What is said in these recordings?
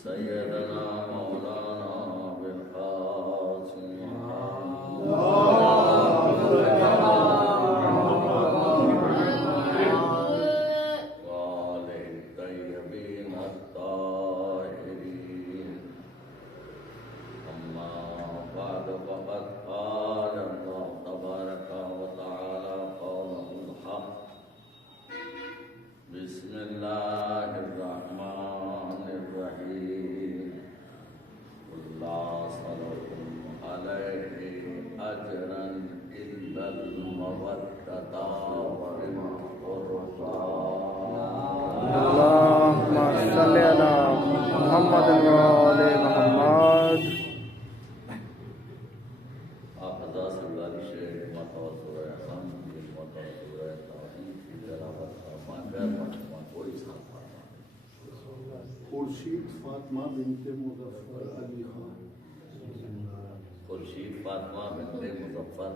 سيدنا مولانا بالقاسم وآله الطيبين الطاهرين. أما بعد فقد قال الله تبارك وتعالى قوله الحق. بسم الله الرحمن الرحيم. قل لا أسألكم عليه أجرا إلا المودة في القربى. اللهم صل على محمد وآل محمد. آپ حضرات سے گزارش ہے متوجہ احسان کی متوجہ توحید کی تلاوت فرما کر مجموعہ کو اظہار فرما. خورشید فاطمہ بنت مظفر علی خان. خورشید فاطمہ بنت مظفر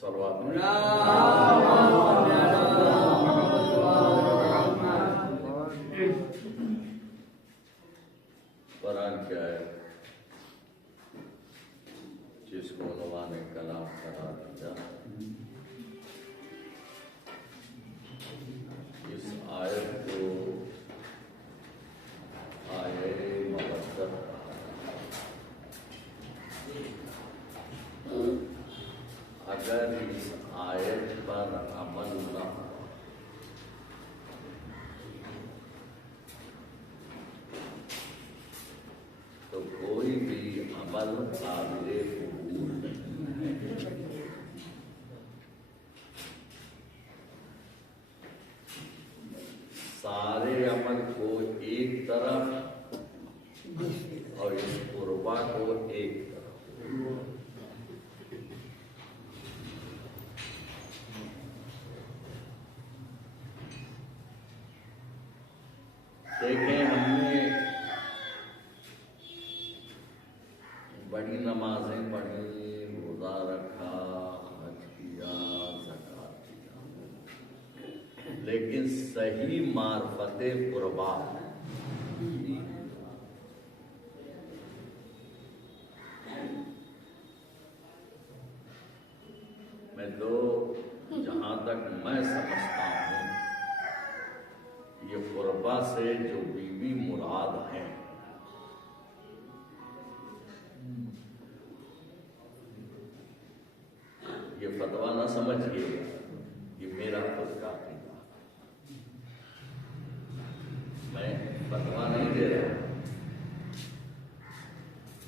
صلوات قرآن کیا ہے جس کو عنوان کلام قرار دیا. اس آیت کو آیت مودت کہا. اگر اس آیت پر عمل نہ ہو تو کوئی بھی عمل قابل قبول نہیں ہے. سارے عمل کو ایک طرف اور اس قربہ کو ایک طرف. دیکھیں ہم نے بڑی نمازیں پڑھی، روزہ رکھا، حج کیا، زکوٰۃ دیا، لیکن صحیح معرفت قربا میں تو جہاں تک میں سمجھتا ہوں یہ قربا سے جو بیوی مراد ہیں یہ فتویٰ نہ سمجھئے، یہ میرا خود کا عقیدہ. میں فتویٰ نہیں دے رہا.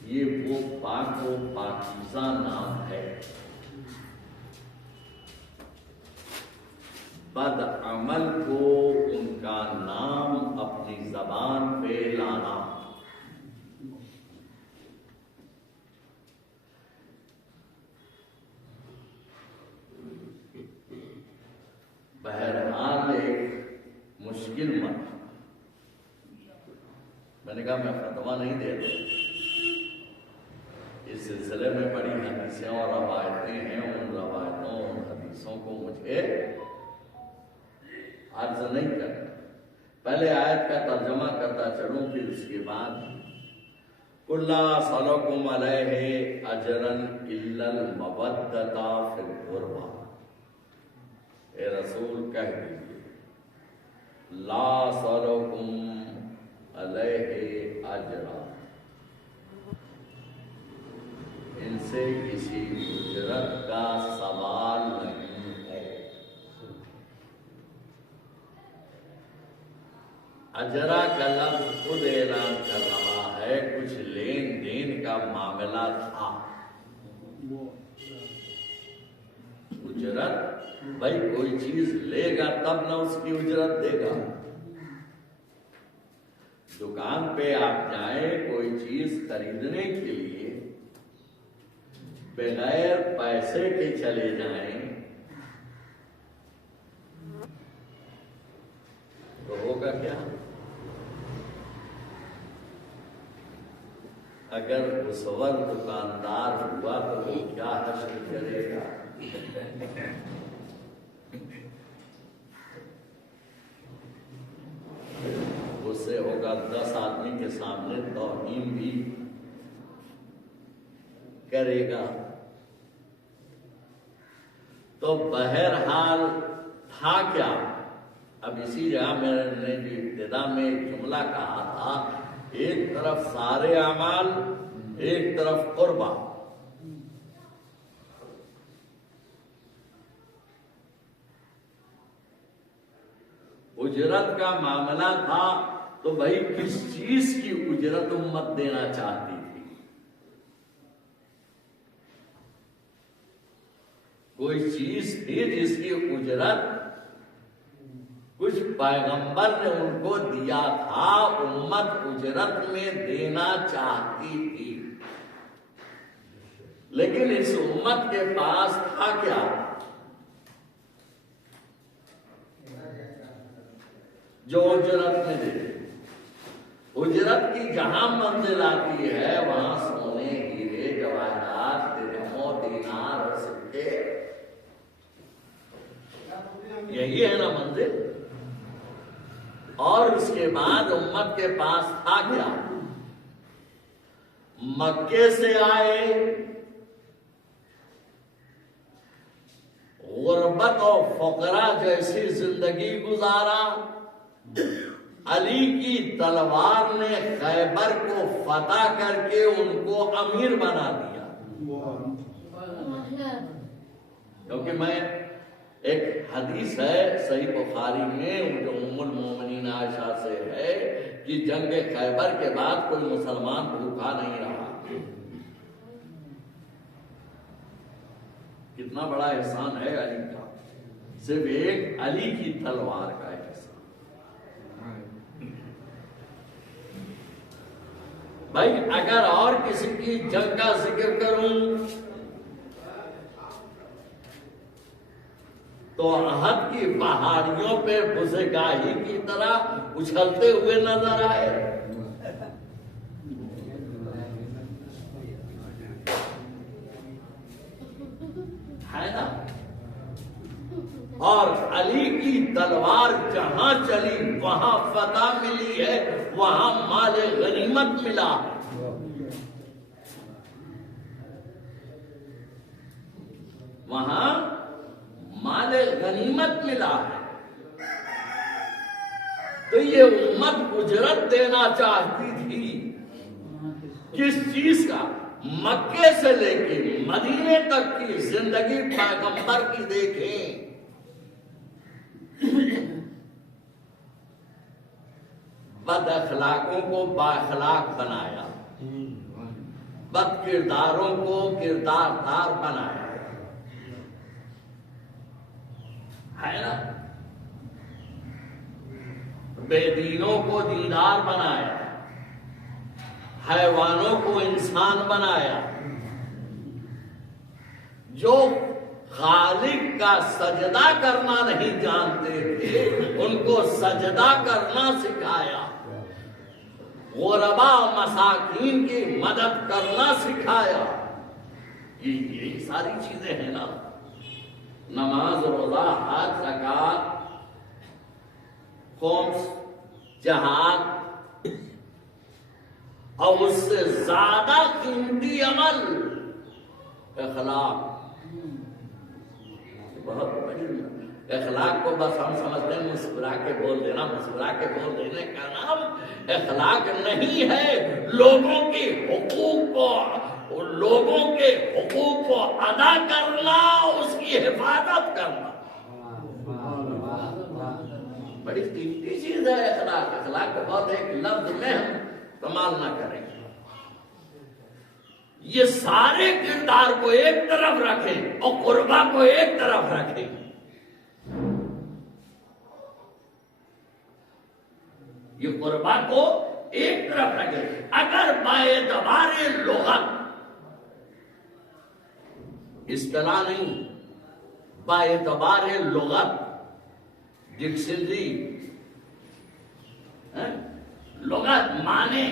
یہ وہ پاک و پاکیزہ نام ہے. بد عمل کو ان کا نام اپنی زبان پہ لانا. بہرحال ایک مشکل مسئلہ. میں نے کہا میں فتویٰ نہیں دے رہا. اس سلسلے میں بڑی حدیثیں اور روایتیں ہیں. ان روایتوں اور حدیثوں کو مجھے عرض نہیں کرنا. پہلے آیت کا ترجمہ کرتا چلوں، پھر اس کے بعد قُل لَا أَسْأَلُكُمْ عَلَيْهِ أَجْرًا إِلَّا الْمَوَدَّةَ فِي الْقُرْبَى. اے رسول کہہ دیجیے لا أَسْأَلُكُمْ عَلَيْهِ أَجْرًا، ان سے کسی اجرت کا سوال نہیں ہے. اجرا کا لفظ خود اعلان کر رہا ہے کچھ لین دین کا معاملہ تھا. اجرت بھائی کوئی چیز لے گا تب نہ اس کی اجرت دے گا. دکان پہ آپ جائیں کوئی چیز خریدنے کے لیے بغیر پیسے کے چلے جائیں تو ہوگا کیا؟ اگر اس وقت دکاندار ہوا تو وہ کیا حشر کرے گا؟ اس سے ہوگا 10 آدمی کے سامنے توہین بھی کرے گا. تو بہرحال تھا کیا؟ اب اسی جگہ میں نے جو ابتدا میں ایک جملہ کہا تھا ایک طرف سارے اعمال ایک طرف قربہ. اجرت کا معاملہ تھا تو بھائی کس چیز کی اجرت امت دینا چاہتی تھی؟ کوئی چیز تھی جس کی اجرت کچھ پیغمبر نے ان کو دیا تھا، امت اجرت میں دینا چاہتی تھی، لیکن اس امت کے پاس تھا کیا؟ جو اجرت میں دے. اجرت کی جہاں منزل آتی ہے وہاں سونے ہیرے جواہرات درہم و دینار اور سکے، یہی ہے نا منزل. اور اس کے بعد امت کے پاس تھا کیا؟ مکے سے آئے، غربت اور فقرا جیسی زندگی گزارا. علی کی تلوار نے خیبر کو فتح کر کے ان کو امیر بنا دیا. کیونکہ میں ایک حدیث ہے صحیح بخاری میں جو ام المومنین عائشہ سے ہے کہ جنگ خیبر کے بعد کوئی مسلمان بھوکا نہیں رہا. کتنا بڑا احسان ہے علی کا، صرف ایک علی کی تلوار کا احسان. بھائی اگر اور کسی کی جنگ کا ذکر کروں تو احد کی پہاڑیوں پہ بزگاہی کی طرح اچھلتے ہوئے نظر آئے. ہے نا؟ اور علی کی تلوار جہاں چلی وہاں فتح ملی ہے، وہاں مال غنیمت ملا. وہاں مال غنیمت ملا ہے. تو یہ امت اجرت دینا چاہتی تھی کس چیز کا؟ مکے سے لے کے مدینے تک کی زندگی پیغمبر کی دیکھیں. بد اخلاقوں کو بااخلاق بنایا، بد کرداروں کو کرداردار بنایا. ہے نا؟ بے دینوں کو دیندار بنایا، حیوانوں کو انسان بنایا. جو خالق کا سجدہ کرنا نہیں جانتے تھے ان کو سجدہ کرنا سکھایا. غربا مساکین کی مدد کرنا سکھایا. یہی ساری چیزیں ہیں نا. نماز، روزہ، حج، زکات، خمس، جہاد، اور اس سے زیادہ قیمتی عمل اخلاق. بہت بڑی اخلاق کو بس ہم سمجھتے ہیں مسکرا کے بول دینا. مسکرا کے بول دینے کا نام اخلاق نہیں ہے. لوگوں کے حقوق کو ادا کرنا، اس کی حفاظت کرنا. بڑی قیمتی چیز ہے اخلاق. اخلاق کو بہت ایک لفظ میں ہم کمال نہ کریں. یہ سارے کردار کو ایک طرف رکھیں اور قربا کو ایک طرف رکھیں. یہ قربا کو ایک طرف رکھیں. اگر باعتبار لغت اصطلاح نہیں، باعتبار لغت ڈکشنری لغت معنی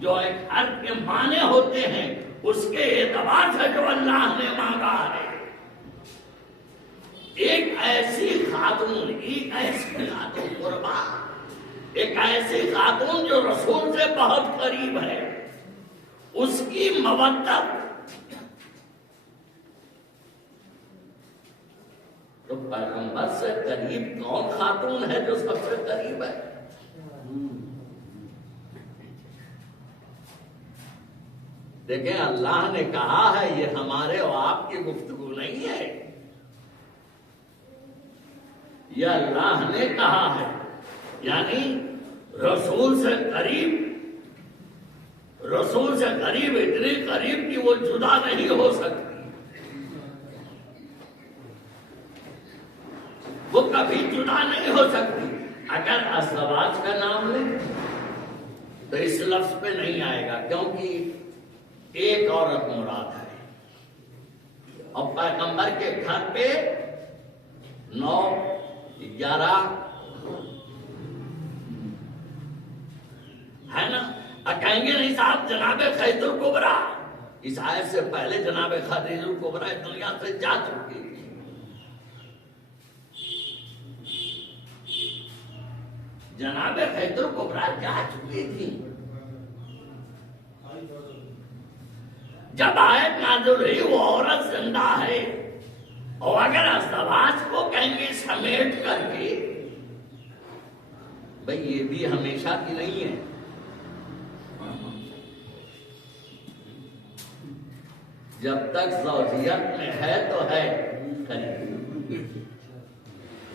جو ایک حرف کے معنی ہوتے ہیں اس کے اعتبار سے جو اللہ نے مانگا ہے، ایک ایسی خاتون قربا، ایک ایسی خاتون جو رسول سے بہت قریب ہے، اس کی مودت تو پیغمبر سے قریب کون خاتون ہے جو سب سے قریب ہے؟ دیکھیں اللہ نے کہا ہے، یہ ہمارے اور آپ کی گفتگو نہیں ہے، یہ اللہ نے کہا ہے. یعنی رسول سے قریب اتنی قریب کہ وہ جدا نہیں ہو سکتی، وہ کبھی جدا نہیں ہو سکتی. اگر ازدواج کا نام لیں تو اس لفظ پہ نہیں آئے گا، کیونکہ ایک عورت مراد ہے. اور پیغمبر کے گھر پہ 9 11 ہے نا. کہیں گے نہیں صاحب جناب خدیجہ الکبریٰ، اس آیت سے پہلے جناب خدیجہ الکبریٰ دنیا سے جا چکی تھی. جناب خدیجہ الکبریٰ جا چکی تھی. جب آیت نازل ہوئی وہ عورت زندہ ہے، اور اگر ازدواج کو کہیں گے سمیٹ کر کے، بھئی یہ بھی ہمیشہ کی نہیں ہے. جب تک زوجیت میں ہے تو ہے،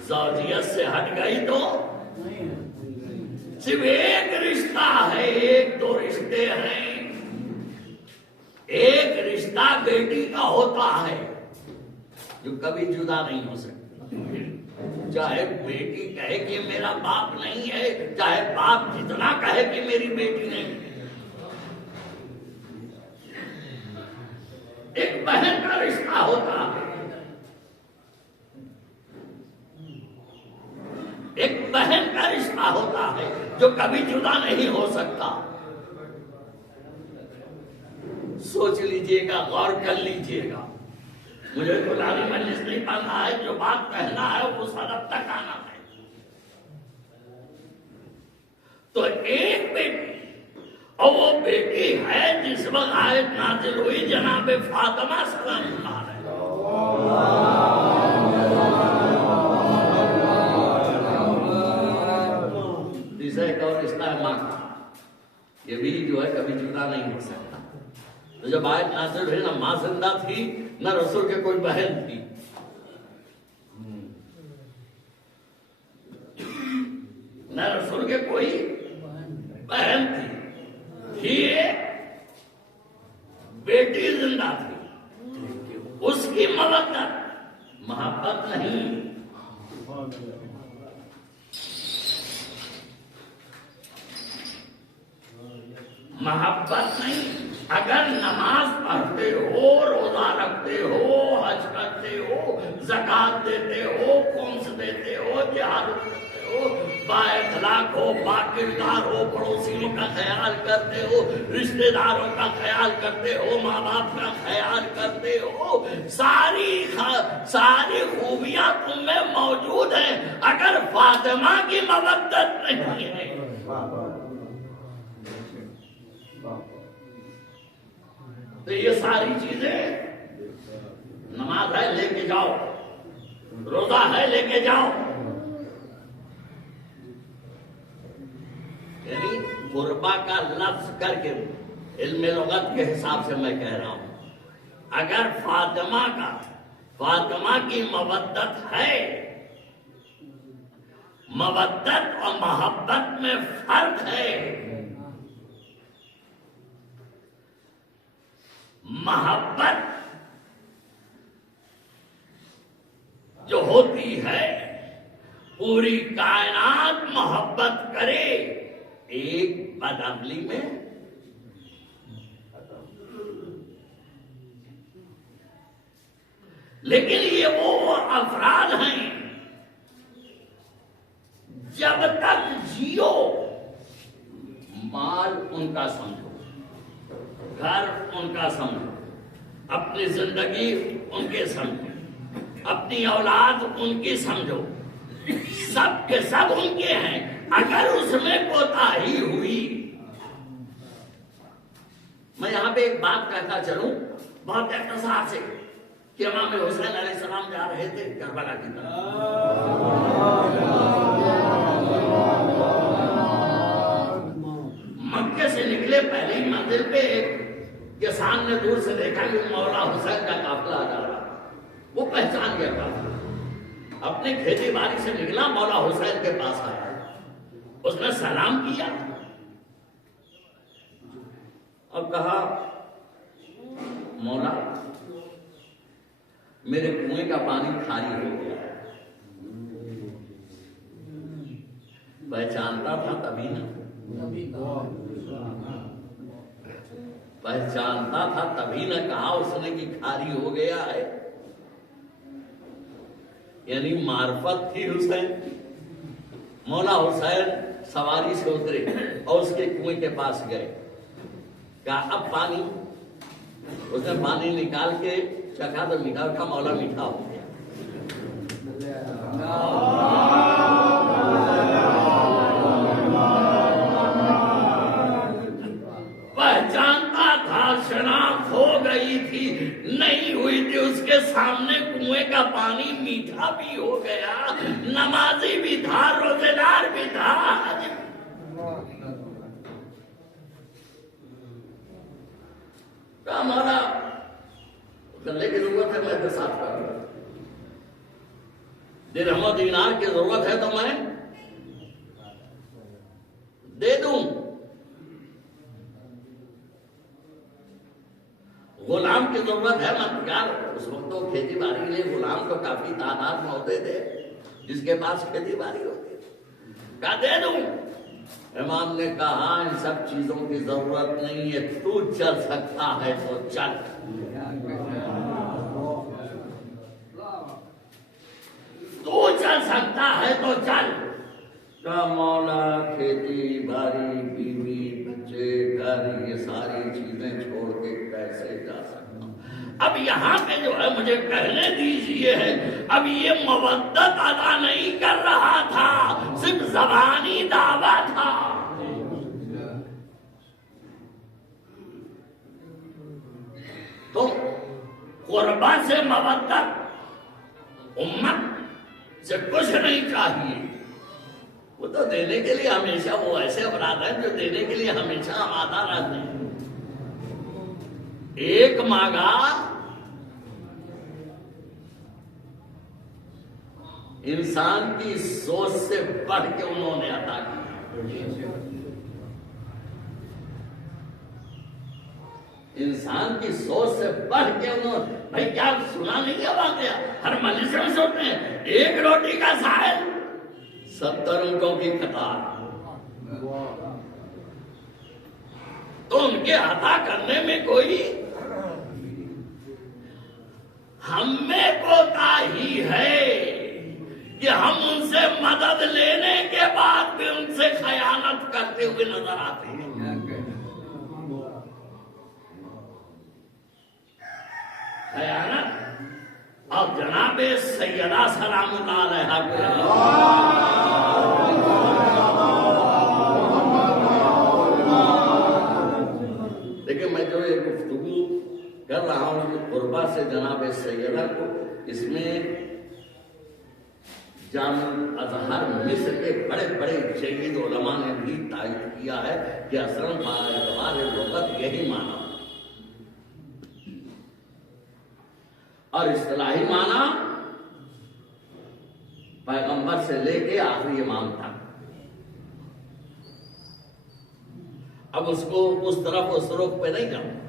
زوجیت سے ہٹ گئی تو صرف ایک رشتہ ہے، ایک دو رشتے ہیں. ایک رشتہ بیٹی کا ہوتا ہے جو کبھی جدا نہیں ہو سکتا. چاہے بیٹی کہے کہ میرا باپ نہیں ہے، چاہے باپ جتنا کہے کہ میری بیٹی نہیں ہے. ایک بہن کا رشتہ ہوتا ہے، ایک بہن کا رشتہ ہوتا ہے جو کبھی جدا نہیں ہو سکتا. سوچ لیجئے گا، غور کر لیجئے گا. مجھے قرآن مجلس نہیں پڑھنا ہے، جو بات کہنا ہے وہ سبق تک آنا ہے. تو ایک بیٹی، اور وہ بیٹی ہے جس وقت آیت نازل ہوئی جناب فاطمہ سلام اللہ علیہ. تیسرا ایک اور رشتہ ہے ماں کا، یہ بھی جو ہے کبھی جدا نہیں ہو سکتا. تو جب آیت نازل ہوئی نہ ماں زندہ تھی نہ رسول کے کوئی بہن تھی. نہ رسول کے کوئی بہن تھی، بیٹی زندہ تھی. اس کی مودت محبت نہیں، محبت نہیں. اگر نماز پڑھتے ہو، روزہ رکھتے ہو، حج کرتے ہو، زکات دیتے ہو، خمس دیتے ہو، جہاد کرتے ہو، بااخلاق ہو، باکردار ہو، پڑوسیوں کا خیال کرتے ہو، رشتہ داروں کا خیال کرتے ہو، ماں باپ کا خیال کرتے ہو، ساری خوبیاں تم میں موجود ہیں. اگر فاطمہ کی مودت نہیں ہے تو یہ ساری چیزیں، نماز ہے لے کے جاؤ، روزہ ہے لے کے جاؤ. یعنی قربا کا لفظ کر کے علم لغت کے حساب سے میں کہہ رہا ہوں، اگر فاطمہ کی مودت ہے مودت اور محبت میں فرق ہے. محبت جو ہوتی ہے پوری کائنات محبت کرے ایک بدعملی میں، لیکن یہ وہ افراد ہیں جب تک جیو مال ان کا سمجھو، گھر ان کا سمجھو، اپنی زندگی ان کے سمجھو، اپنی اولاد ان کی سمجھو، سب کے سب ان کے ہیں. اگر اس میں کوتاہی ہوئی، میں یہاں پہ ایک بات کہتا چلوں بہت اختصار سے کہ امام حسین علیہ السلام جا رہے تھے کربلا کی طرف. مکے سے نکلے پہلی منزل پہ ایک کسان نے دور سے دیکھا کہ مولا حسین کا قافلہ آ جا رہا. وہ پہچان گیا قافلہ، اپنی کھیتی باڑی سے نکلا، مولا حسین کے پاس آیا، اس نے سلام کیا اور کہا مولا میرے کنویں کا پانی خالی ہو گیا. پہچانتا تھا تبھی نہ، پہچانتا تھا تبھی نہ کہا اس نے کہ خالی ہو گیا ہے. یعنی معرفت تھی حسین. مولا حسین سواری سے اترے اور اس کے کنویں کے پاس گئے، کہا اب پانی. اس نے پانی نکال کے چکھا تو میٹھا تھا، مولا میٹھا ہو گیا. پہچانتا تھا، شناخت ہو گئی تھی، نہیں ہوئی تھی. اس کے سامنے کنویں کا پانی میٹھا بھی ہو گیا، نمازی بھی تھا، روزے دار بھی تھا. کہا مولا کرنے کی ضرورت ہے میں کے ساتھ کر رہا ہوں، درہم و دینار کی ضرورت ہے تو میں دے دوں. غلام کی ضرورت ہے مت یار. اس وقت تو کھیتی باڑی کے لیے غلام تو کافی تعداد میں ہوتے تھے جس کے پاس کھیتی باڑی ہوتی تھی. کہا دے دوں. امام نے کہا ان سب چیزوں کی ضرورت نہیں ہے، تو چل سکتا ہے تو چل. تو چل سکتا ہے تو چل. کہا مولا کھیتی باڑی بیوی بچے گھر یہ ساری چیزیں چھوڑ کے کیسے جا سکتا ہوں. اب یہاں پہ جو ہے مجھے کہنے دیجیے ہے، اب یہ مودت ادا نہیں کر رہا تھا، صرف زبانی دعویٰ تھا. تو قربا سے مودت امت سے کچھ نہیں چاہیے. وہ تو دینے کے لیے ہمیشہ، وہ ایسے افراد ہیں جو دینے کے لیے ہمیشہ آمادہ رہتے ہیں. ایک مانگا انسان کی سوچ سے بڑھ کے انہوں نے عطا کیا. انسان کی سوچ سے بڑھ کے انہوں نے، بھائی کیا سنا نہیں کیا بات ہے؟ ہر مجلس میں سنتے ہیں ایک روٹی کا سائل 70 اونٹوں کی قطار. تو ان کے عطا کرنے میں کوئی ہم میں کوتاہی ہے کہ ہم ان سے مدد لینے کے بعد بھی ان سے خیانت کرتے ہوئے نظر آتے ہیں. خیانت. اور جناب سیدہ سلام اللہ علیہا لیکن میں جو یہ گفتگو کر رہا ہوں قربا سے جناب سیدہ کو، اس میں جامع ازہر مصر کے بڑے بڑے جید علماء نے بھی تائید کیا ہے کہ اصلاً باعتبار لغت یہی معنی اور اصطلاحی معنی پیغمبر سے لے کے آخری امام تک. اب اس کو اس طرف اس رخ پہ نہیں جاؤں،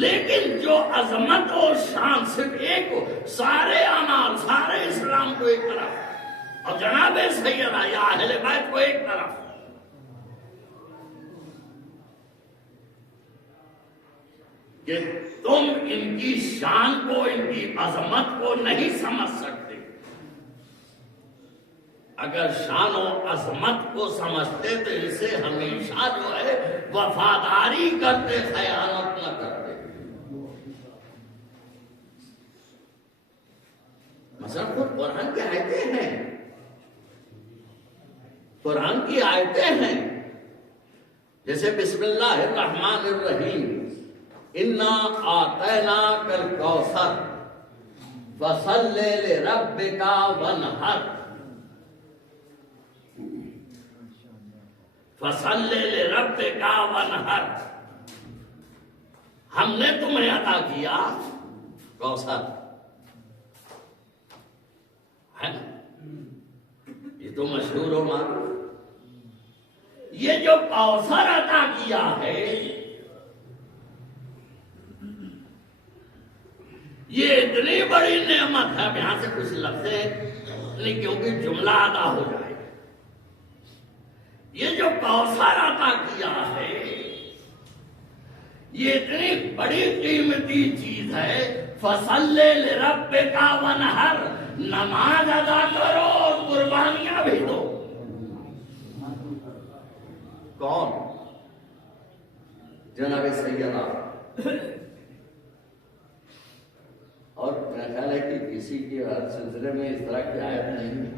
لیکن جو عظمت اور شان صرف ایک ہو، سارے اعمال سارے اسلام کو ایک طرف اور جناب سیدہ یا اہل بیت کو ایک طرف. کہ تم ان کی شان کو، ان کی عظمت کو نہیں سمجھ سکتے. اگر شان و عظمت کو سمجھتے تو اسے ہمیشہ جو ہے وفاداری کرتے، خیانت نہ کرتے. مثلا خود قرآن کی آیتیں ہیں، قرآن کی آیتیں ہیں، جیسے بسم اللہ الرحمن الرحیم، انا آتیناک الکوثر فصلی لربک وانحر، فصلی لربک وانحر. ہم نے تمہیں عطا کیا کوثر، ہے نا، یہ تو مشہور ہو معروف. یہ جو کوثر عطا کیا ہے یہ اتنی بڑی نعمت ہے. اب یہاں سے کچھ لفظیں نہیں کیونکہ جملہ ادا ہو جائے. یہ جو کوثر عطا کیا ہے یہ اتنی بڑی قیمتی چیز ہے. فصلی لربک وانحر، نماز ادا کرو اور قربانیاں بھی دو. کون؟ جناب سیدہ. اور میرا خیال ہے کہ کسی کے سلسلے میں اس طرح کی آیت نہیں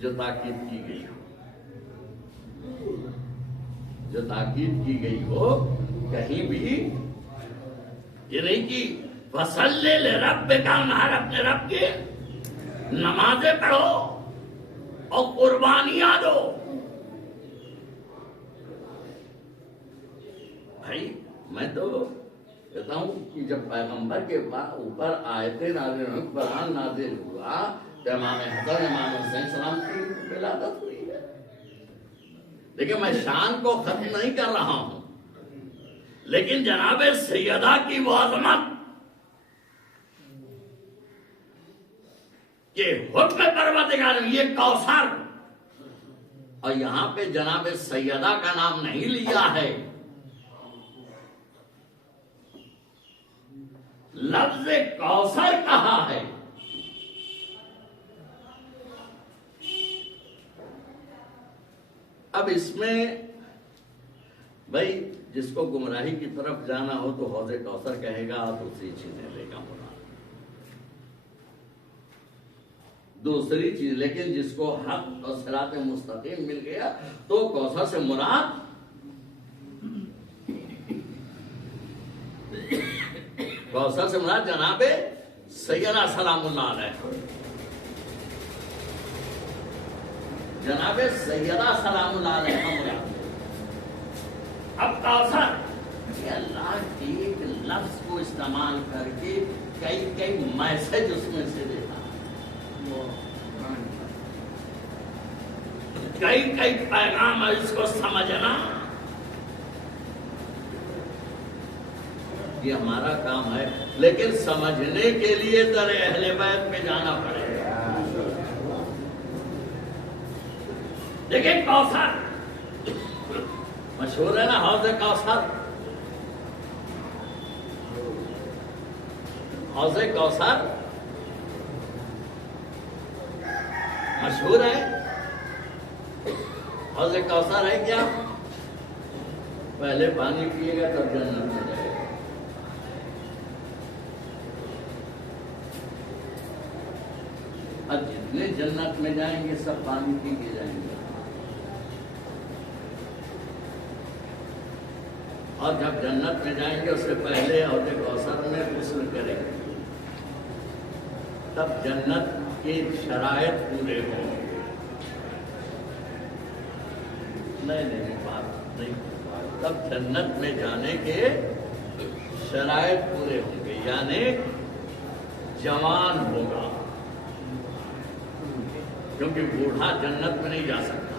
جو تاکید کی گئی ہو، جو تاکید کی گئی ہو کہیں بھی یہ نہیں کہ فصلی لربک وانحر، اپنے رب کی نمازیں پڑھو اور قربانیاں دو. بھائی میں تو کہتا ہوں کہ جب پیغمبر کے اوپر آیتیں نازل ہوئی، قرآن نازل ہوا تو امام حسن امام حسین سلام کی ولادت ہوئی ہے. لیکن میں شان کو ختم نہیں کر رہا ہوں، لیکن جناب سیدہ کی وہ عظمت کہ حکم پروردگار یہ کوثر، اور یہاں پہ جناب سیدہ کا نام نہیں لیا ہے، لفظ کوثر کہا ہے. اب اس میں بھائی جس کو گمراہی کی طرف جانا ہو تو حوض کوثر کہے گا اور دوسری چیزیں لے گا مراد، دوسری چیز. لیکن جس کو حق اور صراط مستقیم مل گیا تو کوثر سے مراد کوثر سے مراد جناب سیدہ سلام اللہ علیہ، جناب سیدہ سلام اللہ علیہ کا مراد. اب کوثر یہ اللہ ایک لفظ کو استعمال کر کے کئی میسج اس میں سے دیتا ہے، کئی پیغام ہے. اس کو سمجھنا یہ ہمارا کام ہے، لیکن سمجھنے کے لیے در اہل بیت میں جانا پڑے گا. لیکن کوثر مشہور ہے نا، حوض کوثر. حوض کوثر مشہور ہے. حوض کوثر ہے کیا؟ پہلے پانی پیے گا تب جنت میں جائے گا. اب جتنے جنت میں جائیں گے سب پانی پی کے جائیں گے، اور جب جنت میں جائیں گے اس سے پہلے حوض کوثر میں غسل کریں گے، تب جنت کے شرائط پورے ہوں گے. نہیں بات نہیں، تب جنت میں جانے کے شرائط پورے ہوں گے، یعنی جوان ہوگا، کیونکہ بوڑھا جنت میں نہیں جا سکتا،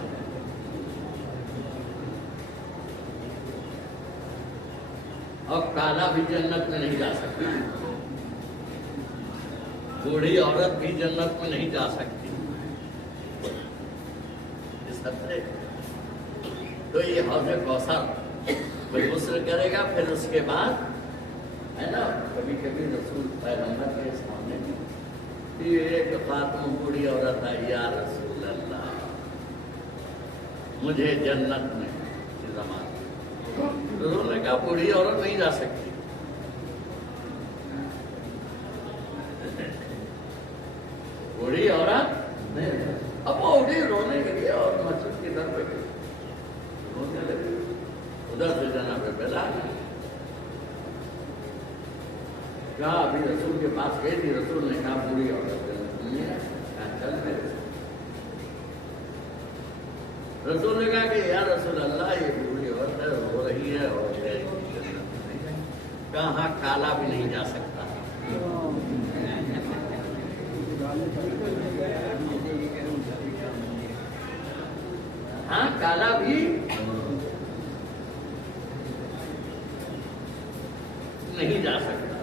اور کالا بھی جنت میں نہیں جا سکتا، بوڑھی عورت بھی جنت میں نہیں جا سکتی، اس حد سے تو یہ حوض کوثر کوئی غسل کرے گا، پھر اس کے بعد ہے نا کبھی کبھی رسول پیغمبر کے سامنے بھی ایک خاتون بوڑھی عورت آئی، یا رسول اللہ مجھے جنت میں رسول نے کہا بوڑھی عورت نہیں جا سکتی، بوڑھی عورت اب وہ اٹھی رونے کے لیے اور مسجد کی طرف بیٹھی رونے لگی، ادھر سے جناب بلال کہا ابھی رسول کے پاس گئی تھی، رسول نے کہا بوڑھی عورت نہیں ہے، کہا چل میرے رسول نے کہا کہ یا رسول اللہ یہ بوڑھی عورت ہے، رو رہی ہے اور کہاں کالا بھی نہیں جا سکتا، ہاں کالا بھی نہیں جا سکتا۔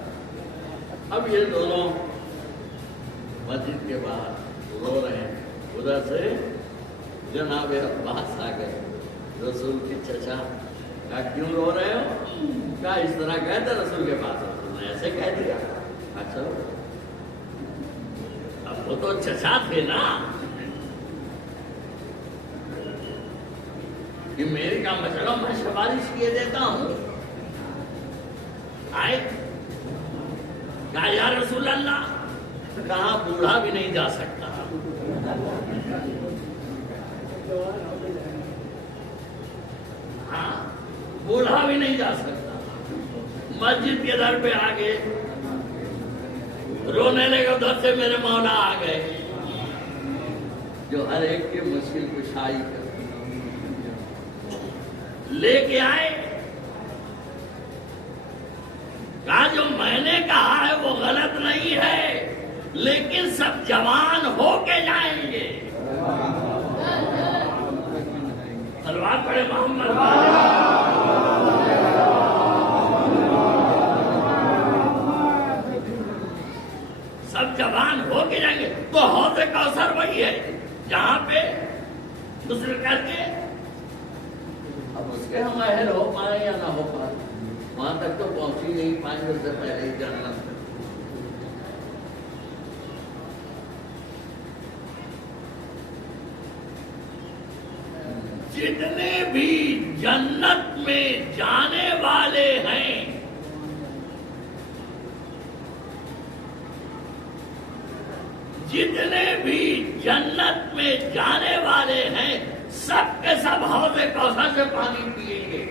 اب یہ دونوں مسجد کے باہر رو رہے ہیں، ادھر سے جناب عباس آ گئے، رسول کی چچا، کہا کیوں رو رہے ہو؟ کہا اس طرح کہتے رسول کے پاس، رسول نے ایسے کہہ دیا۔ اچھا اب وہ تو چچا تھے نا، کہ میری کا مشورہ میں سفارش کیے دیتا ہوں، آئے کہا یا رسول اللہ، کہاں بوڑھا بھی نہیں جا سکتا، ہاں بوڑھا بھی نہیں جا سکتا، مسجد کے در پہ آگے رونے لگے، ادھر سے میرے مولا آ گئے جو ہر ایک کی مشکل کشائی کر لے کے آئے، کہا جو میں نے کہا ہے وہ غلط نہیں ہے، لیکن سب جوان ہو کے جائیں گے، صلوات پڑھے محمد سب جوان ہو کے جائیں گے، تو حوض کوثر وہی ہے جہاں پہ غسل کر کے اب اس کے ہم اہل ہو پائے یا نہ ہو پائے، وہاں تک تو پہنچ ہی نہیں پائیں گے، اس سے پہلے ہی جنت میں۔ جتنے بھی جنت میں جانے والے ہیں، جتنے بھی جنت میں جانے والے ہیں، سب کے سب حوض کوثر سے پانی پیئیں گے۔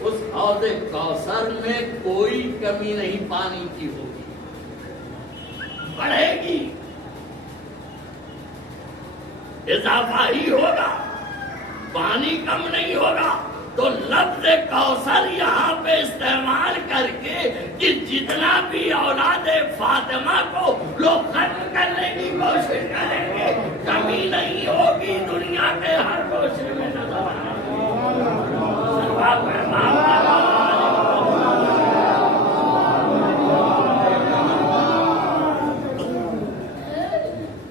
اس حوض کوثر میں کوئی کمی نہیں پانی کی ہوگی، بڑھے گی، اضافہ ہی ہوگا، پانی کم نہیں ہوگا۔ تو لفظ کوثر یہاں پہ استعمال کر کے کہ جتنا بھی اولاد فاطمہ کو لوگ ختم کرنے کی کوشش کریں گے، کمی نہیں ہوگی، دنیا کے ہر کوشش میں نظر آئے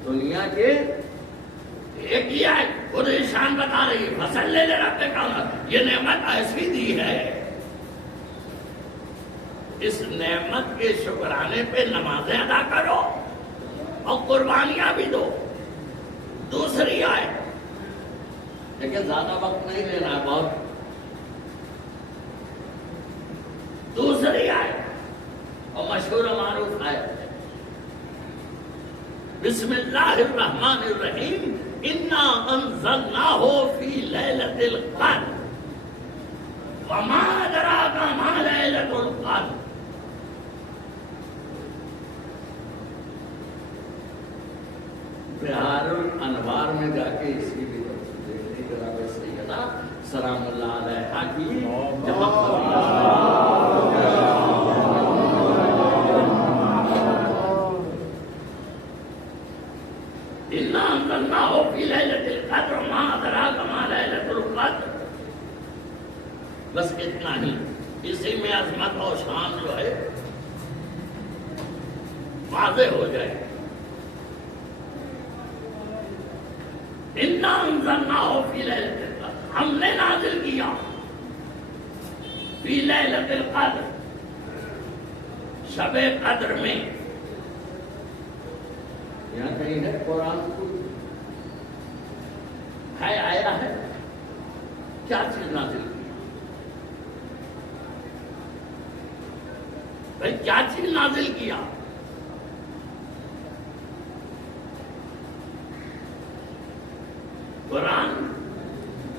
دنیا کے ایک ہی ہے، خود شان بتا رہی ہے، فصل لے رب کا، یہ نعمت ایسی دی ہے، اس نعمت کے شکرانے پہ نمازیں ادا کرو اور قربانیاں بھی دو۔ دوسری آئے، لیکن زیادہ وقت نہیں لینا ہے بہت، دوسری آئے اور مشہور و معروف آئے، بسم اللہ الرحمن الرحیم، انا انزلناہ فی لیلۃ القدر وما ادراک ما لیلۃ القدر۔ بہار الانوار میں جا کے اس کی بھی دیکھنے کے علاوہ سیدہ سلام اللہ علیہا کی اتنا ہی، اسی میں عظمت اور شان جو ہے واضح ہو جائے. اِنَّا أَنزَلْنَاهُ فِي لَيْلَةِ الْقَدْرِ، ہم نے نازل کیا فی لیلۃ القدر، شب قدر میں. یہاں کہیں ہے قرآن ہے آیا ہے کیا چیز نازل کی؟ بھائی کیا چیز نازل کیا؟ قرآن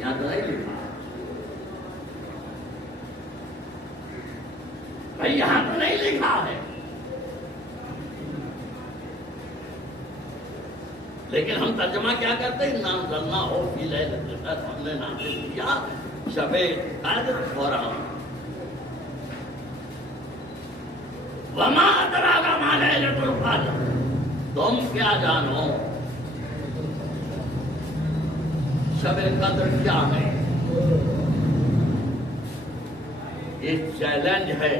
یہاں تو نہیں لکھا. بھائی یہاں تو نہیں لکھا ہے، لیکن ہم ترجمہ کیا کرتے ہیں؟ نام ضلع ہو فی لیلۃ القدر، ہم نے نازل کیا شب قدر قرآن. وما ادراک ما لیلۃ القدر، تم کیا جانو شب قدر کیا ہے؟ یہ چیلنج ہے.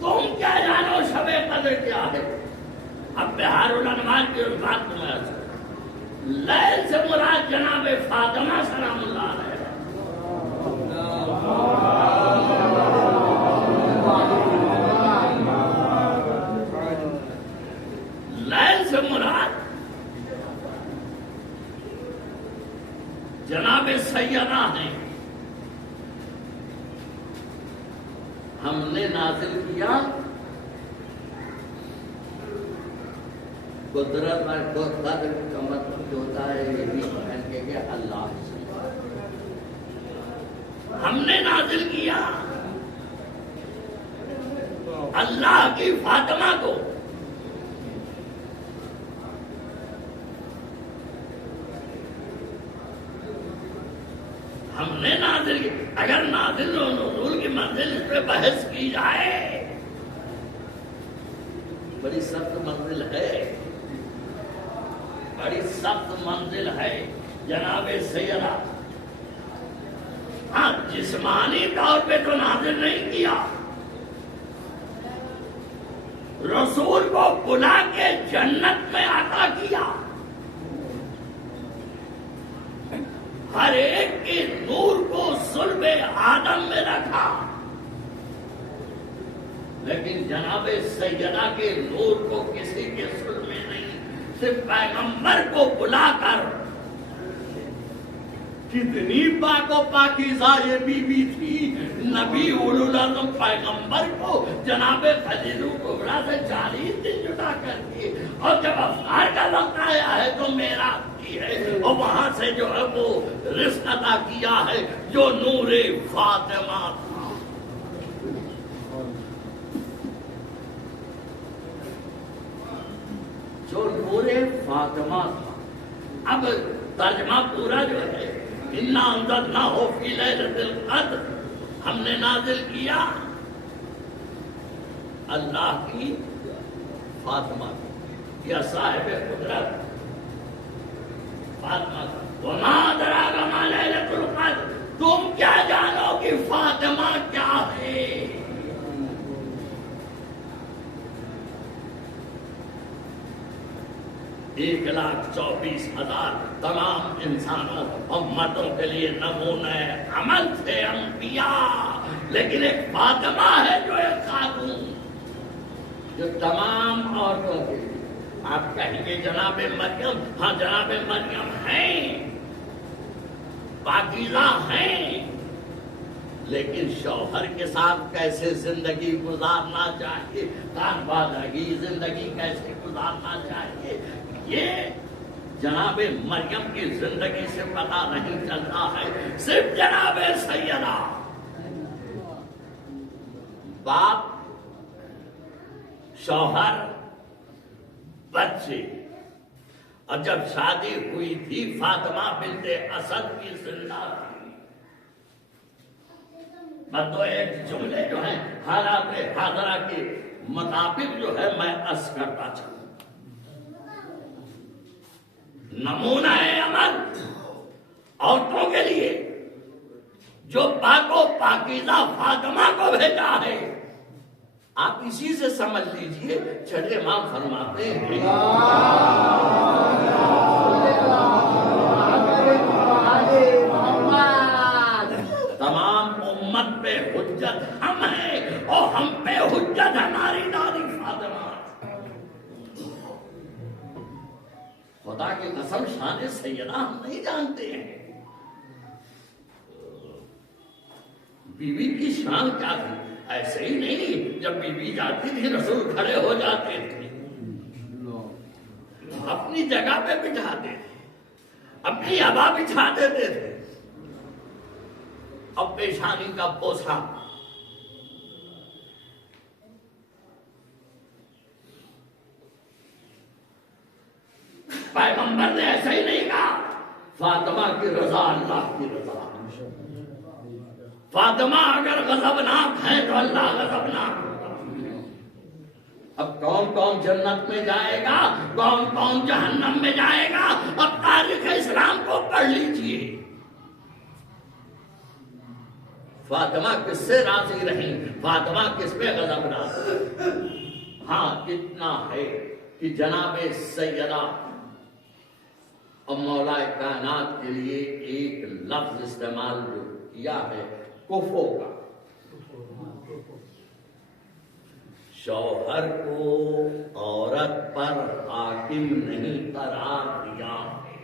تم کیا جانو شب قدر کیا ہے؟ اب بہار الانوار کی اس بات کو میں لیل سے مراد جناب فاطمہ سلام اللہ علیہ. لیل سے مراد جناب سیدہ ہیں. ہم نے نازل کیا قدرت اور قدر کا مطلب جو ہوتا ہے یہ بھی پہن کے کہ اللہ سے ہم نے نازل کیا اللہ کی فاطمہ کو. ہم نے نازل کی. اگر نازل و نزول کی منزل اس پہ بحث کی جائے بڑی سخت منزل ہے، بڑی سخت منزل ہے جناب سیدہ. ہاں جسمانی طور پہ تو نازل نہیں کیا، رسول کو بلا کے جنت میں عطا کیا. ہر ایک کے نور کو صلب آدم میں رکھا، لیکن جناب سیدہ کے نور کو کسی کے صلب میں نہیں، صرف پیغمبر کو بلا کر. کتنی پاک و پاکیزہ یہ بی بی تھی. نبی اولو العزم پیغمبر کو جناب خدیجہ کبریٰ سے 40 دن جدا کر کے، اور جب افطار کا وقت آیا ہے تو معراج کی ہے، اور وہاں سے جو ہے وہ رزق عطا کیا ہے جو نور فاطمہ تھا. جو نور فاطمہ تھا. اب ترجمہ پورا جو ہے اِنَّا أَنزَلْنَاهُ فِي لَيْلَةِ الْقَدْرِ، ہم نے نازل کیا اللہ کی فاطمہ کی، یا صاحب قدرت فاطمہ کا. وَمَا أَدْرَاكَ مَا لَيْلَةُ الْقَدْرِ، تم کیا جانو کہ فاطمہ کیا ہے؟ 1,24,000 تمام انسانوں امتوں کے لیے نمونہ عمل تھے انبیاء، لیکن ایک فاطمہ ہے جو ایک خاتون، جو تمام عورتوں کے لیے. آپ کہیں گے جناب مریم، ہاں جناب مریم ہیں، پاکیزہ ہیں، لیکن شوہر کے ساتھ کیسے زندگی گزارنا چاہیے، خانوادگی زندگی کیسے گزارنا چاہیے، یہ جناب مریم کی زندگی سے پتہ نہیں چلتا ہے. صرف جناب سیدہ باپ، شوہر، بچے. اور جب شادی ہوئی تھی فاطمہ بنت اسد کی زندہ تھی. بس تو ایک جملے جو ہیں حالات حاضرہ کے مطابق جو ہے میں عرض کرتا چلوں. نمونہ عمل عورتوں کے لیے جو پاک و پاکیزہ فاطمہ کو بھیجا ہے، آپ اسی سے سمجھ لیجئے۔ چھٹے امام فرماتے ہیں تمام امت پہ حجت ہم ہیں اور ہم پہ حجت ہماری دادی فاطمہ۔ خدا کی قسم شان سیدہ ہم نہیں جانتے ہیں، بیوی کی شان کیا تھی؟ ایسے ہی نہیں، جب بیوی جاتی تھی رسول کھڑے ہو جاتے تھے، اپنی جگہ پہ بٹھاتے تھے، اپنی عبا بچھا دیتے تھے، اب پیشانی کا بوسہ پیغمبر نے ایسا ہی نہیں کہا فاطمہ کی رضا اللہ کی رضا، فاطمہ اگر غضبناک ہے تو اللہ غضبناک ہوگا۔ اب کون کون جنت میں جائے گا، کون کون جہنم میں جائے گا، اب تاریخ اسلام کو پڑھ لیجئے۔ فاطمہ کس سے راضی رہیں، فاطمہ کس پہ غضبناک؟ ہاں اتنا ہے کہ جناب سیدہ اور مولا کائنات کے لیے ایک لفظ استعمال جو کیا ہے کفو کا، شوہر کو عورت پر حاکم نہیں قرار دیا ہے۔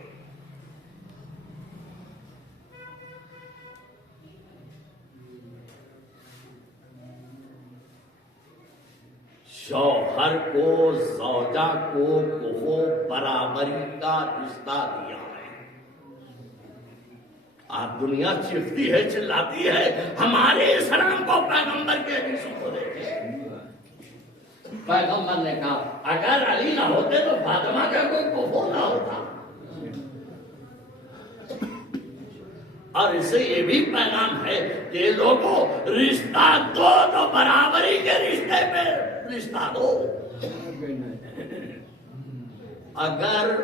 شوہر کو زوجہ کو کفو برابری کا رشتہ دیا ہے۔ آج دنیا چیختی ہے، چلاتی ہے، ہمارے اسلام کو پیغمبر کے حدیثوں کو دیکھیں۔ پیغمبر نے کہا اگر علی نہ ہوتے تو فاطمہ کا کوئی کفو نہ ہوتا، اور اس سے یہ بھی پیغام ہے کہ لوگوں رشتہ دو تو برابری کے رشتے پہ رشتہ دو۔ اگر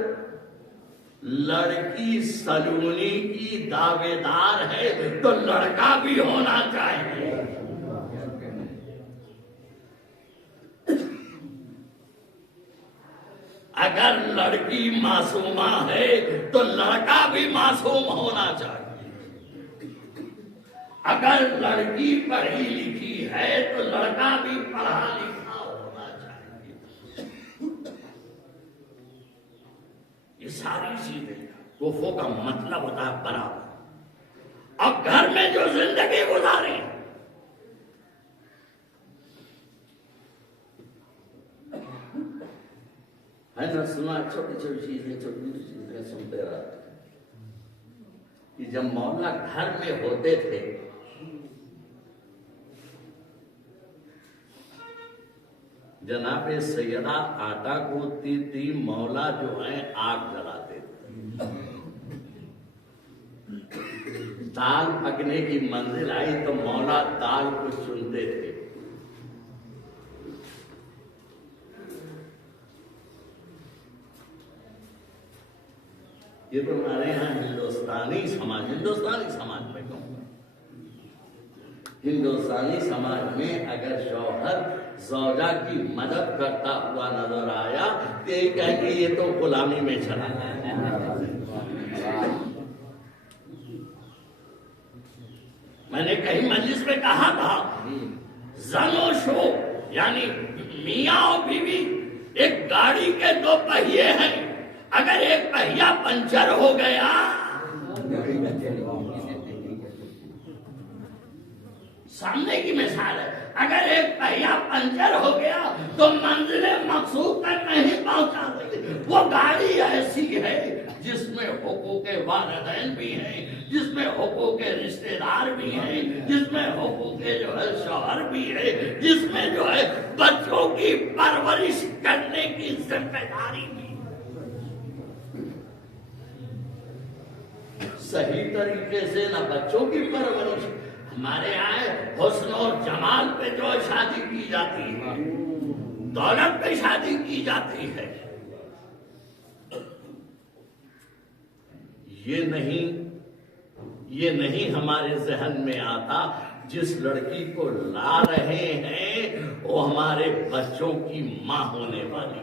لڑکی سلونی کی دعوے دار ہے تو لڑکا بھی ہونا چاہیے۔ اگر لڑکی معصومہ ہے تو لڑکا بھی معصوم ہونا چاہیے۔ اگر لڑکی پڑھی لکھی ہے تو لڑکا بھی پڑھا لکھا ہونا چاہیے۔ یہ ساری چیزیں کفو کا مطلب ہوتا ہے برابر۔ اب گھر میں جو زندگی گزارے ہے نا، سنا چھوٹی چھوٹی چیزیں سنتے رہتے کہ جب مولا گھر میں ہوتے تھے جناب سیدہ آٹا گوندتی تھی، مولا جو ہے آگ جلاتے تھے۔ دال پکنے کی منزل آئی تو مولا دال کو چنتے تھے۔ یہ تو ہمارے یہاں ہندوستانی سماج میں کہوں گا، ہندوستانی سماج میں اگر شوہر زوجہ کی مدد کرتا ہوا نظر آیا تو یہ کہیں کہ یہ تو غلامی میں چلا گیا۔ میں نے کہیں مجلس میں کہا تھا زن و شو یعنی میاں اور بیوی ایک گاڑی کے دو پہیے ہیں، اگر ایک پہیا پنچر ہو گیا سامنے کی مثال ہے، اگر ایک پہیا پنچر ہو گیا تو منزل مقصود تک نہیں پہنچا سکتے۔ وہ گاڑی ایسی ہے جس میں حقوق والدین بھی ہیں، جس میں حقوق رشتہ دار بھی ہیں، جس میں حقوق جو ہے شوہر بھی ہے، جس میں جو ہے بچوں کی پرورش کرنے کی ذمہ داری بھی۔ صحیح طریقے سے نہ بچوں کی پرورش، ہمارے یہاں حسن اور جمال پہ جو شادی کی جاتی ہے، دولت پہ شادی کی جاتی ہے، یہ نہیں یہ نہیں ہمارے ذہن میں آتا جس لڑکی کو لا رہے ہیں وہ ہمارے بچوں کی ماں ہونے والی.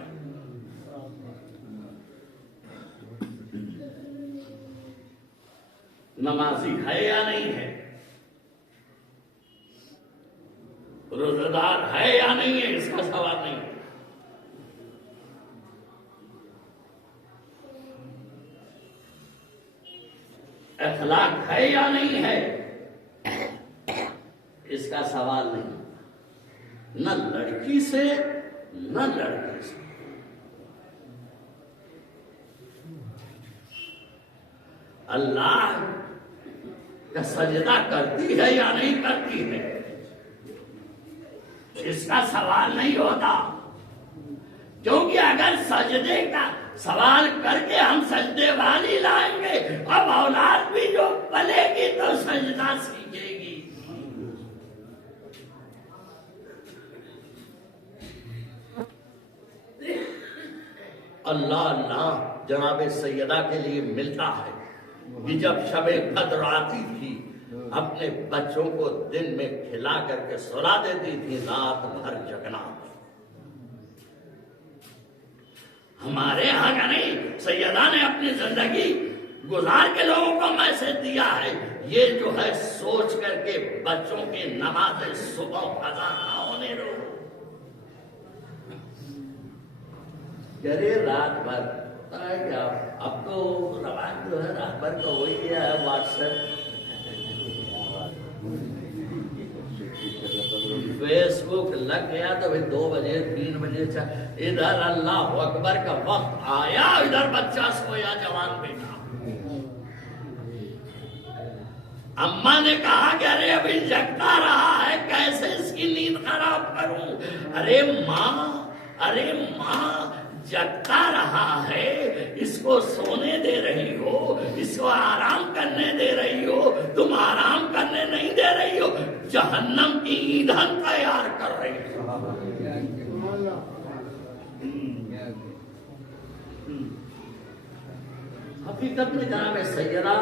نمازی ہے یا نہیں ہے؟ روزہ دار ہے یا نہیں ہے؟ اس کا سوال نہیں ہے. اخلاق ہے یا نہیں ہے؟ اس کا سوال نہیں. نہ لڑکی سے نہ لڑکے سے. اللہ کا سجدہ کرتی ہے یا نہیں کرتی ہے اس کا سوال نہیں ہوتا. کیونکہ اگر سجدے کا سوال کر کے ہم سجدے والی لائیں گے اب اولاد بھی جو پلے گی تو سجدہ سیکھے گی. اللہ اللہ جناب سیدہ کے لیے ملتا ہے کہ جب شب قدر آتی تھی اپنے بچوں کو دن میں کھلا کر کے سلا دیتی تھی رات بھر جگنا. ہمارے یہاں کا نہیں, سیدہ نے اپنی زندگی گزار کے لوگوں کو میسج دیا ہے یہ جو ہے سوچ کر کے بچوں کی نماز صبح قضا نہ ہونے دو. رات بھر کیا اب تو رواج جو ہے رات بھر کا وہی کیا ہے واٹس ایپ فیس بک لگ گیا تو 2 بجے 3 بجے ادھر اللہ اکبر کا وقت آیا ادھر بچہ سویا جوان بیٹا. اماں نے کہا کہ ارے ابھی جگتا رہا ہے کیسے اس کی نیند خراب کروں. ارے ماں جگتا رہا ہے اس کو سونے دے رہی ہو اس کو آرام کرنے دے رہی ہو تم آرام کرنے نہیں دے رہی ہو جہنم کی ایندھن تیار کر رہی ہو. حقیقت میں جناب سیدہ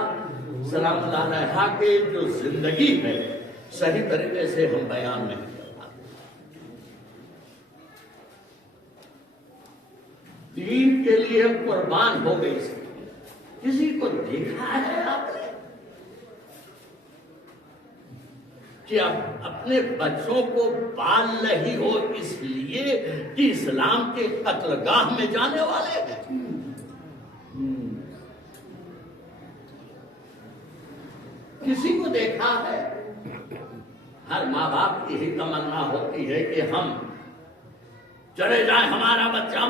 سلام اللہ علیہا کے جو زندگی ہے صحیح طریقے سے ہم بیان نہیں کر پاتے. دین کے لیے قربان ہو گئی. کسی کو دیکھا ہے آپ نے کہ اب اپنے بچوں کو پال رہی ہو اس لیے کہ اسلام کے قتل گاہ میں جانے والے ہیں. کسی کو دیکھا ہے؟ ہر ماں باپ کی ہی تمنا ہوتی ہے کہ ہم چلے جائیں ہمارا بچہ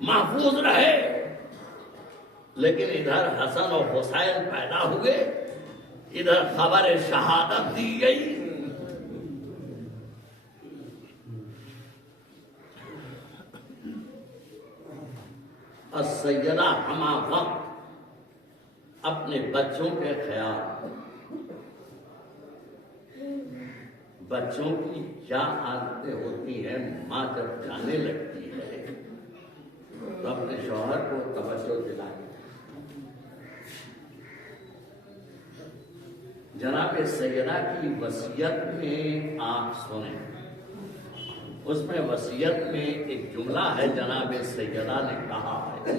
محفوظ رہے, لیکن ادھر حسن اور حسین پیدا ہوئے ادھر خبر شہادت دی گئی. السیدہ ہمہ وقت اپنے بچوں کے خیال بچوں کی کیا عادتیں ہوتی ہیں ماں جب جانے لگتی ہے تو اپنے شوہر کو توجہ دلائی. جناب سیدہ کی وصیت میں آپ سنیں, اس میں وصیت میں ایک جملہ ہے جناب سیدہ نے کہا ہے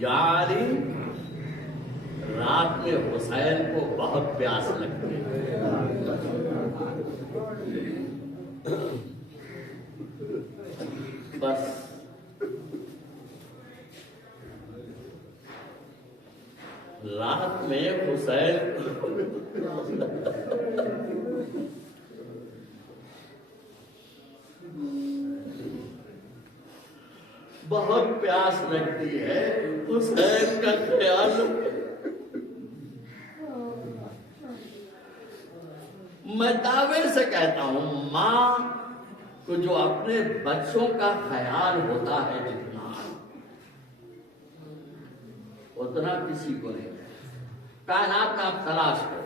یاری رات میں حسین کو بہت پیاس لگتی ہے بس رات میں حسین بہت پیاس لگتی ہے حسین کا خیال. میں دعوے سے کہتا ہوں ماں کو جو اپنے بچوں کا خیال ہوتا ہے جتنا اتنا کسی کو نہیں. کائنات کا آپ تلاش کرو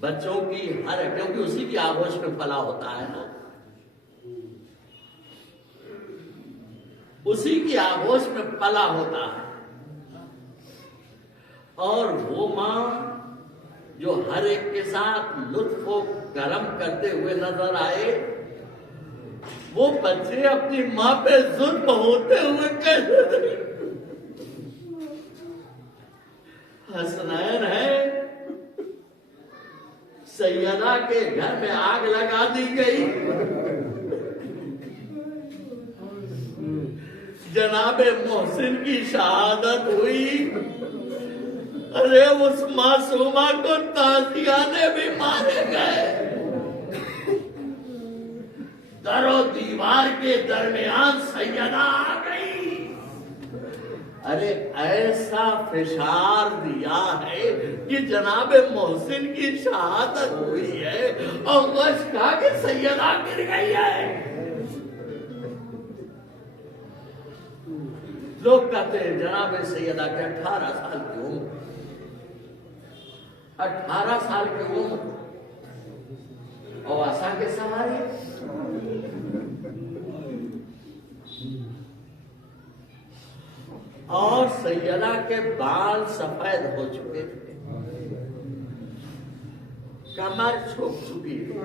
بچوں کی ہر کیونکہ اسی کی آغوش میں پلا ہوتا ہے نا, اسی کی آغوش میں پلا ہوتا ہے. اور وہ ماں جو ہر ایک کے ساتھ لطف و کرم کرتے ہوئے نظر آئے، وہ بچے اپنی ماں پہ ظلم ہوتے ہوئے کیسے دیکھیں؟ حسنین ہے، سیدہ کے گھر میں آگ لگا دی گئی، جناب محسن کی شہادت ہوئی، ارے اس معصومہ کو تازیانے بھی مارے گئے، در و دیوار کے درمیان سیدہ آ گئی، ارے ایسا فشار دیا ہے کہ جناب محسن کی شہادت ہوئی ہے اور غش کھا کے سیدہ گر گئی ہے۔ لوگ کہتے ہیں جناب سیدہ کے 18 سال کی عمر، 18 سال کی عمر اور آسا کے سواری، اور سیدہ کے بال سفید ہو چکے تھے، کمر چھپ چکی تھی۔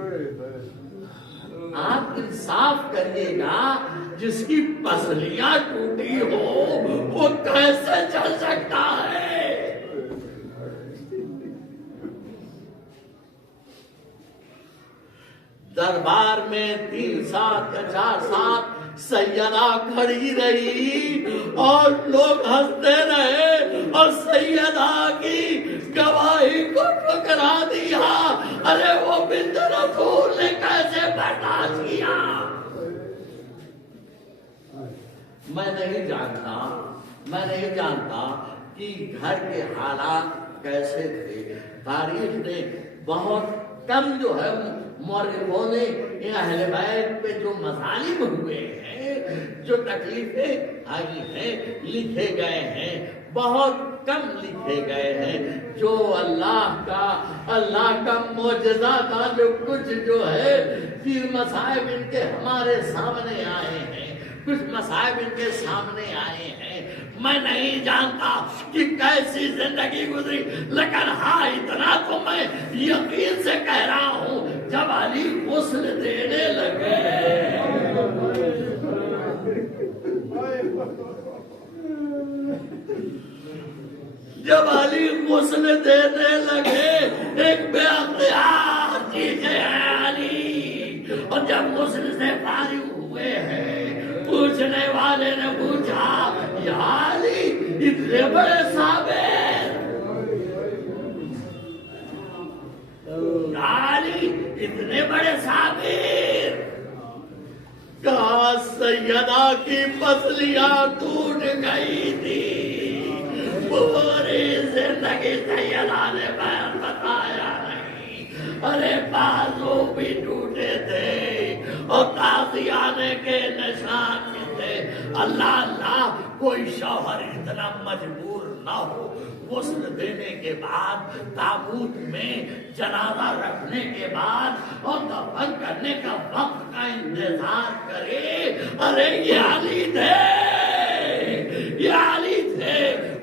آپ انصاف کریے گا، جس کی پسلیاں ٹوٹی ہو وہ کیسے چل سکتا ہے؟ دربار میں 3 سال 4 سال سیدہ کھڑی رہی اور لوگ ہنستے رہے اور سیدہ کی گواہی کو ٹھکرا دیا۔ ارے وہ بنت رسول نے کیسے برداشت کیا؟ میں نہیں جانتا کہ گھر کے حالات کیسے تھے۔ تاریخ نے بہت کم جو ہے مورخوں نے اہل بیت پہ جو مظالم ہوئے ہیں، جو تکلیفیں آئی ہیں، لکھے گئے ہیں، بہت کم لکھے گئے ہیں۔ جو اللہ کا معجزہ تھا، جو کچھ جو ہے پھر مصائب ان کے ہمارے سامنے آئے ہیں، کچھ مصائب ان کے سامنے آئے ہیں۔ میں نہیں جانتا کہ کیسی زندگی گزری، لیکن ہاں اتنا تو میں یقین سے کہہ رہا ہوں، جب علی غسل دینے لگے، جب علی غسل دینے لگے، ایک بے اختیار چیزیں ہیں علی، اور جب غسل سے فارغ ہوئے ہیں، پوچھنے والے نے پوچھا، یا علی اتنے بڑے صابر، یا علی اتنے بڑے صابر، کہا سیدہ کی پسلیاں ٹوٹ گئی تھی، پوری زندگی سیدہ نے بیان بتایا نہیں، ارے بازو بھی ٹوٹے تھے اور تازیانے کے نشان تھے۔ اللہ اللہ، کوئی شوہر اتنا مجبور نہ ہو غسل دینے کے بعد، تابوت میں جنازہ رکھنے کے بعد اور دفن کرنے کا وقت کا انتظار کرے۔ ارے یہ علی تھے،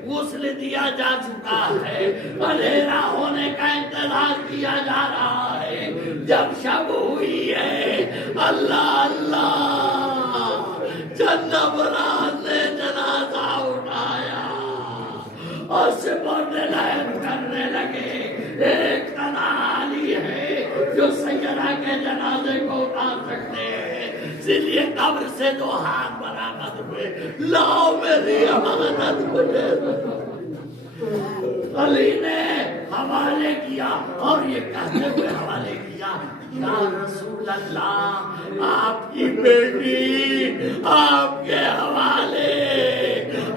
غسل دیا جا چکا ہے، اندھیرا ہونے کا انتظار کیا جا رہا ہے، جب شب ہوئی ہے، اللہ اللہ، جنبران نے جنازہ اٹھایا اور سپرد لحد کرنے لگے۔ ایک تنہا علی ہے جو سیدہ کے جنازے کو اٹھا سکتے ہیں، اس لیے قبر سے 2 ہاتھ برآمد ہوئے، لاؤ میری امانت مجھے۔ علی نے حوالے کیا اور یہ کہتے ہوئے حوالے کیا، یا رسول اللہ، آپ کی بیٹی آپ کے حوالے،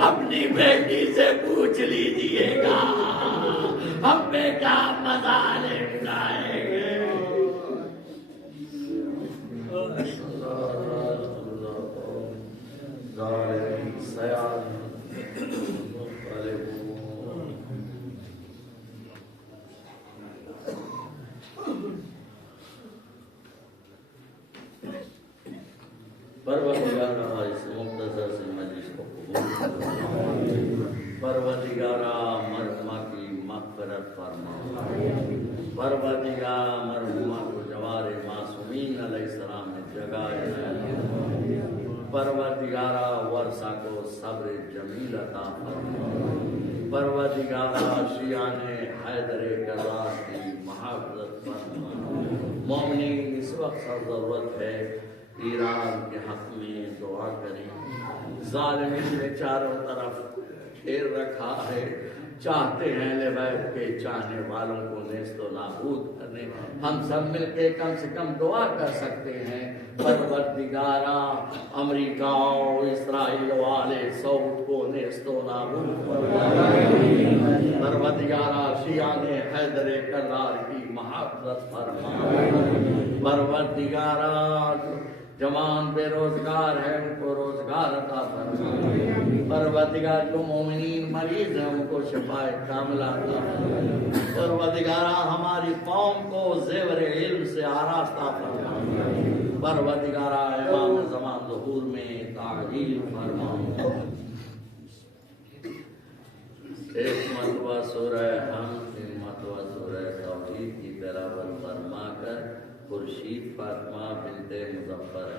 اپنی بیٹی سے پوچھ لیجئے گا، ہم بیٹا مظالم اٹھائیں گے۔ پروردگارہ اس مختصر سے مجلس کو قبول، پروردگارہ مرحمہ کی مغفرت فرما پروردگار مرحوما کو جوار معصومین علیہ السلام میں جگہ پروردگارا ورثہ کو صبر جمیل عطا فرما پروردگارا شیعان حیدر کرار کی محافظت فرما مومنین اس وقت ضرورت ہے ایران کے حق میں دعا کریں ظالمین نے چاروں طرف گھیر رکھا ہے چاہتے ہیں اہل بیت کے چاہنے والوں کو نیست و نابود کرنے ہم سب مل کے کم سے کم دعا کر سکتے ہیں پروردگارا امریکہ و اسرائیل والے سعود کو نیست و نابود پروردگارا شیعان حیدر کرار کی محافظت فرما پروردگارا جوان بے روزگار ہے ان کو روزگار عطا فرما پروردگار جو مومنین مریض ہیں ان کو شفاء کاملہ عطا فرما پروردگارا ہماری قوم کو زیور علم سے آراستہ فرما پروردگارا امام زمان ظہور میں تعجیل فرما ایک مرتبہ سورہ حمد تین مرتبہ سورہ توحید کی تلاوت فرما کر خورشید فاطمہ بنت مظفر